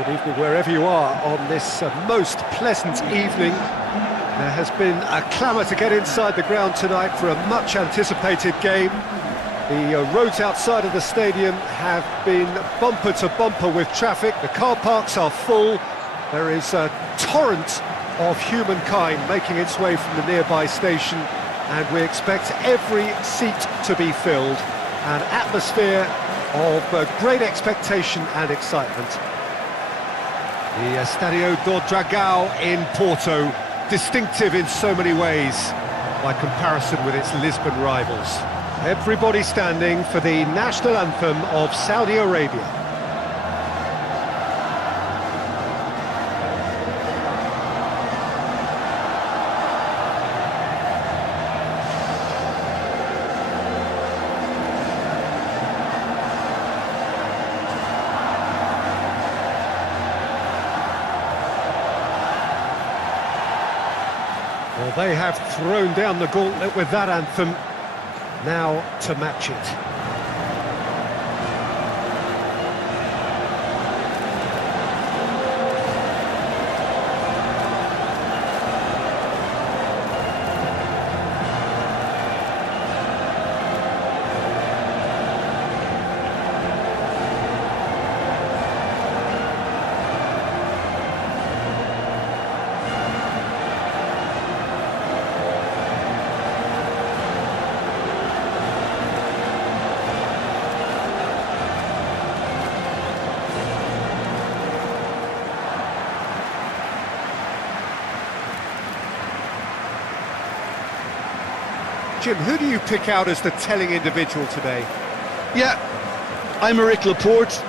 Good evening wherever you are on this most pleasant evening. There has been a clamour to get inside the ground tonight for a much anticipated game. The roads outside of the stadium have been bumper to bumper with traffic. The car parks are full. There is a torrent of humankind making its way from the nearby station, and we expect every seat to be filled. An atmosphere of great expectation and excitement. The Estadio do Dragão in Porto, distinctive in so many ways by comparison with its Lisbon rivals. Everybody standing for the national anthem of Saudi Arabia. Well, they have thrown down the gauntlet with that anthem. Now to match it. Jim, who do you pick out as the telling individual today? Yeah, I'm Eric Laporte.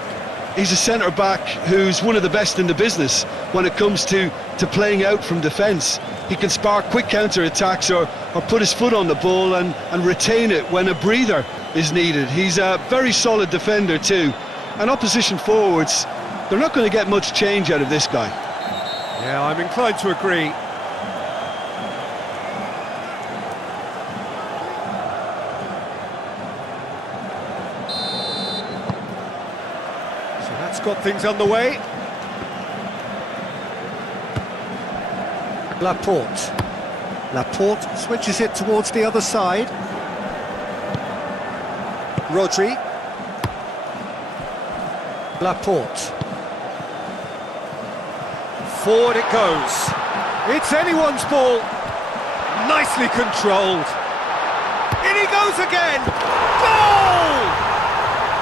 He's a centre-back who's one of the best in the business when it comes to playing out from defence. He can spark quick counter-attacks or put his foot on the ball and retain it when a breather is needed. He's a very solid defender too. And opposition forwards, they're not going to get much change out of this guy. Yeah, I'm inclined to agree. Got things underway. Laporte switches it towards the other side. Rodri. Laporte. Forward it goes. It's anyone's ball. Nicely controlled. In he goes again. Goal!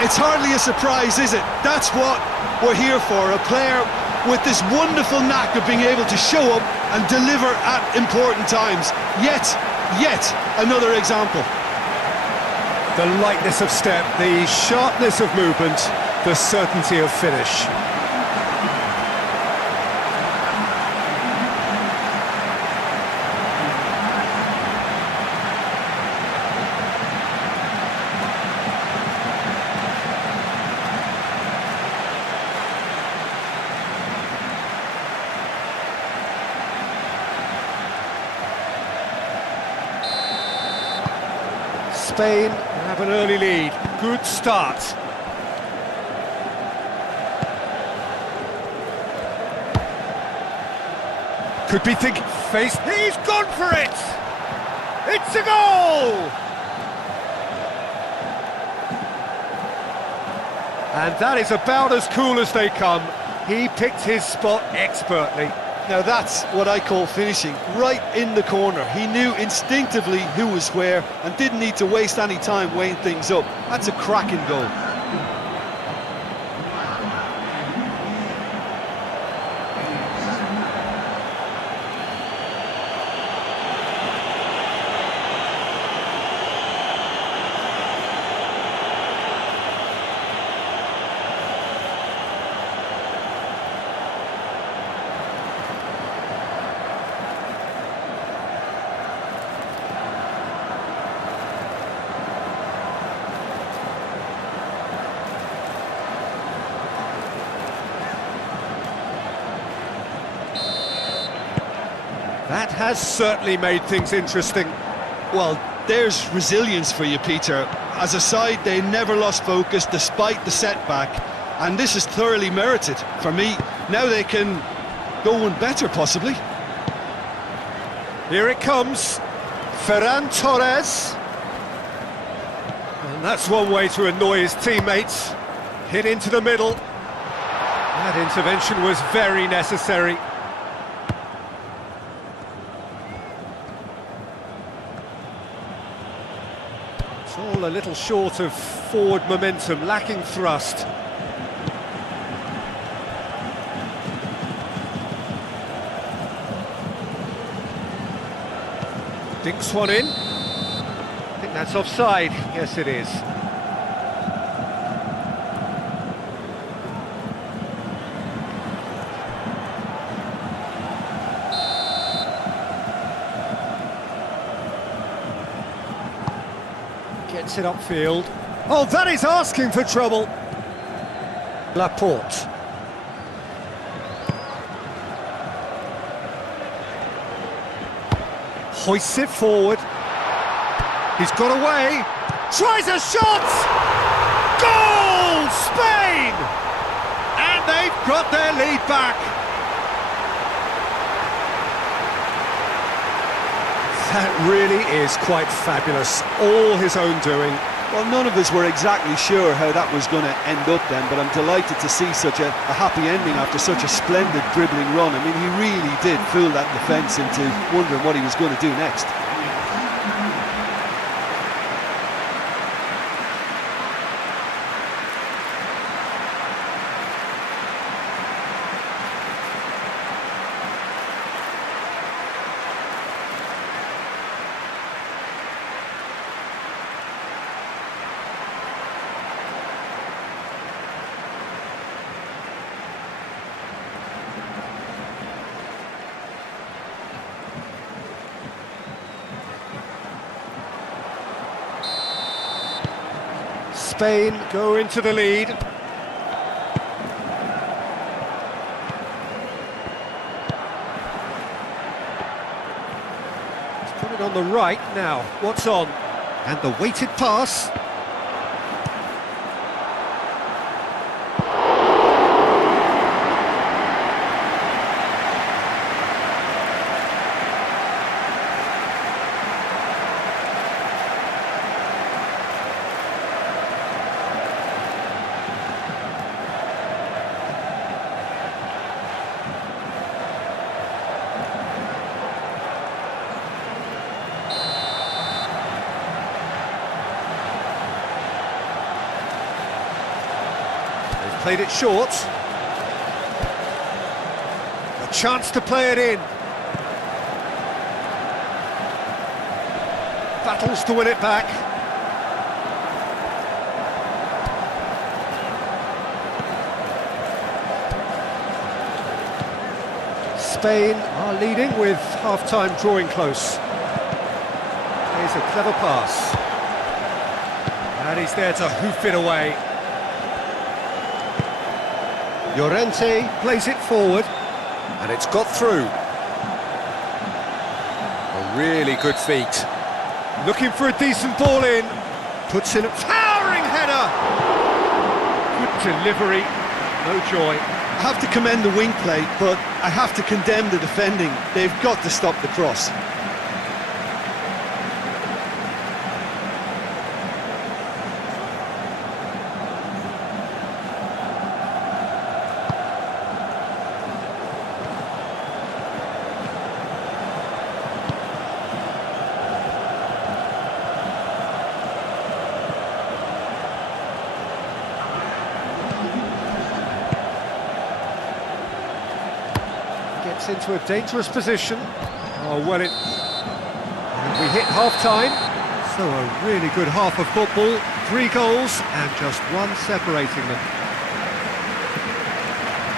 It's hardly a surprise, is it? That's what we're here for, a player with this wonderful knack of being able to show up and deliver at important times. Yet another example. The lightness of step, the sharpness of movement, the certainty of finish. Spain have an early lead. Good start. Could be thinking, face, he's gone for it! It's a goal! And that is about as cool as they come. He picked his spot expertly. Now that's what I call finishing, right in the corner. He knew instinctively who was where and didn't need to waste any time weighing things up. That's a cracking goal. That has certainly made things interesting. Well, there's resilience for you, Peter. As a side, they never lost focus despite the setback, and this is thoroughly merited. For me, Now they can go one better, possibly. Here it comes, Ferran Torres. And that's one way to annoy his teammates. Hit into the middle. That intervention was very necessary. It's all a little short of forward momentum, lacking thrust. Dinks one in. I think that's offside. Yes, it is. Gets it upfield. Oh, that is asking for trouble. Laporte. Hoists it forward. He's got away. Tries a shot! Goal! Spain! And they've got their lead back. That really is quite fabulous. All his own doing. Well, none of us were exactly sure how that was going to end up then, but I'm delighted to see such a happy ending after such a splendid dribbling run. I mean, he really did fool that defence into wondering what he was going to do next. Spain go into the lead. He's put it on the right now. What's on? And the weighted pass. Played it short. A chance to play it in. Battles to win it back. Spain are leading with half-time drawing close. Plays a clever pass. And he's there to hoof it away. Llorente plays it forward, and it's got through. A really good feat. Looking for a decent ball in. Puts in a towering header. Good delivery, no joy. I have to commend the wing play, but I have to condemn the defending. They've got to stop the cross. Gets into a dangerous position. Oh, well, and we hit half-time. So a really good half of football. 3 goals and just one separating them.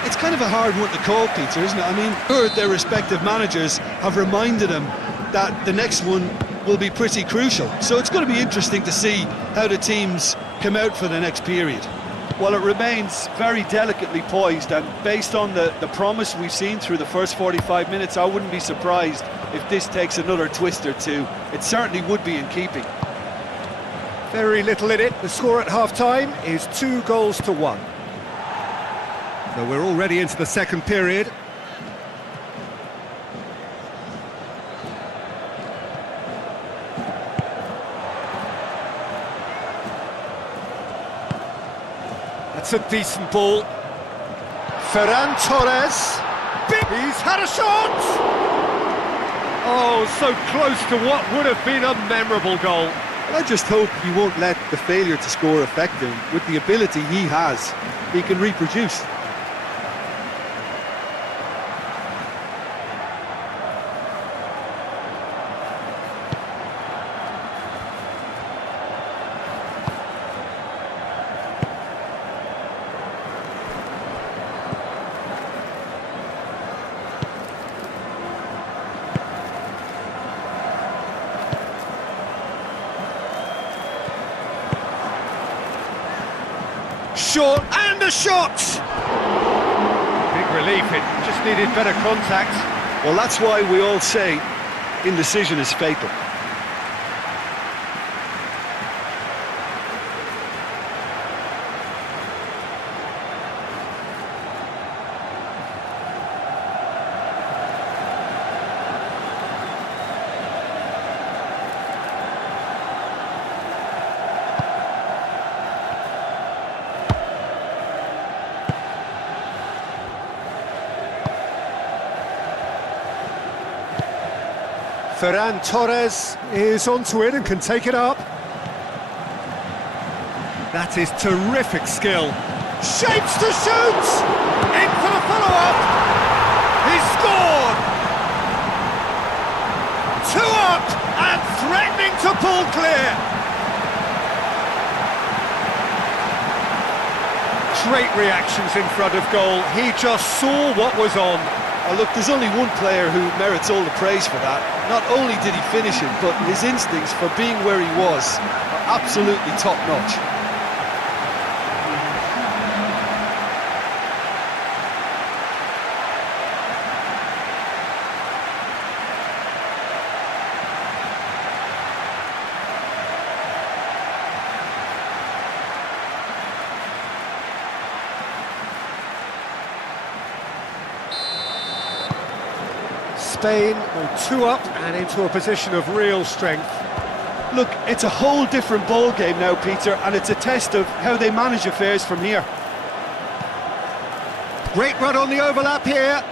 It's kind of a hard one to call, Peter, isn't it? I mean, their respective managers have reminded them that the next one will be pretty crucial. So it's going to be interesting to see how the teams come out for the next period. Well, it remains very delicately poised, and based on the promise we've seen through the first 45 minutes, I wouldn't be surprised if this takes another twist or two. It certainly would be in keeping. Very little in it. The score at half-time is 2 goals to 1. So we're already into the second period. That's a decent ball. Ferran Torres. He's had a shot! Oh, so close to what would have been a memorable goal. I just hope he won't let the failure to score affect him. With the ability he has, he can reproduce. Short and a shot! Big relief, it just needed better contact. Well, that's why we all say indecision is fatal. Ferran Torres is onto it and can take it up. That is terrific skill. Shapes to shoot! In for the follow-up! He's scored! 2 up and threatening to pull clear. Great reactions in front of goal. He just saw what was on. Oh, look, there's only one player who merits all the praise for that. Not only did he finish it, but his instincts for being where he was are absolutely top-notch. Spain are 2 up and into a position of real strength. Look, it's a whole different ball game now, Peter, and it's a test of how they manage affairs from here. Great run on the overlap here.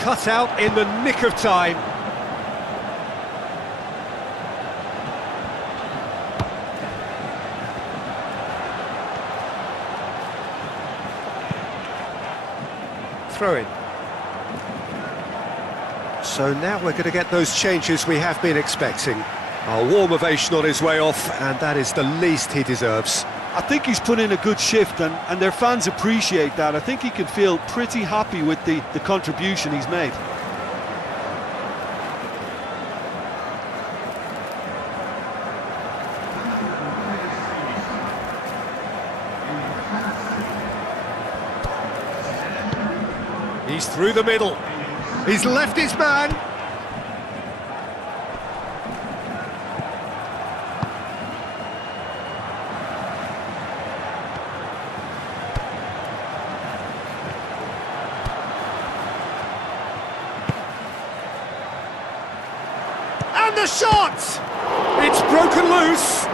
Cut out in the nick of time. Throw in. So now we're going to get those changes we have been expecting. A warm ovation on his way off, and that is the least he deserves. I think he's put in a good shift, and their fans appreciate that. I think he can feel pretty happy with the contribution he's made. He's through the middle. He's left his man. And the shot! It's broken loose.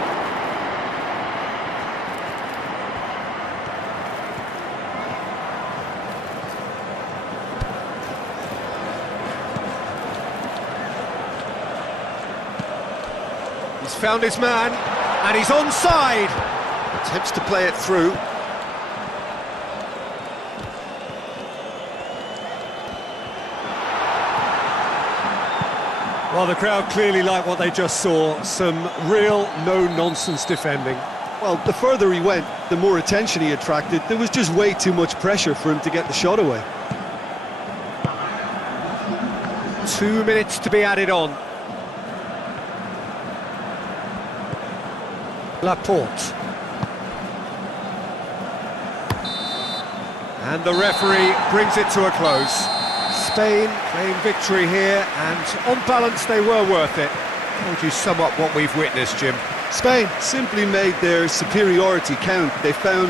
He's found his man, and he's onside. Attempts to play it through. Well, the crowd clearly like what they just saw. Some real no-nonsense defending. Well, the further he went, the more attention he attracted. There was just way too much pressure for him to get the shot away. 2 minutes to be added on. Laporte. And the referee brings it to a close. Spain claim victory here, and on balance they were worth it. How would you sum up what we've witnessed, Jim? Spain simply made their superiority count. They found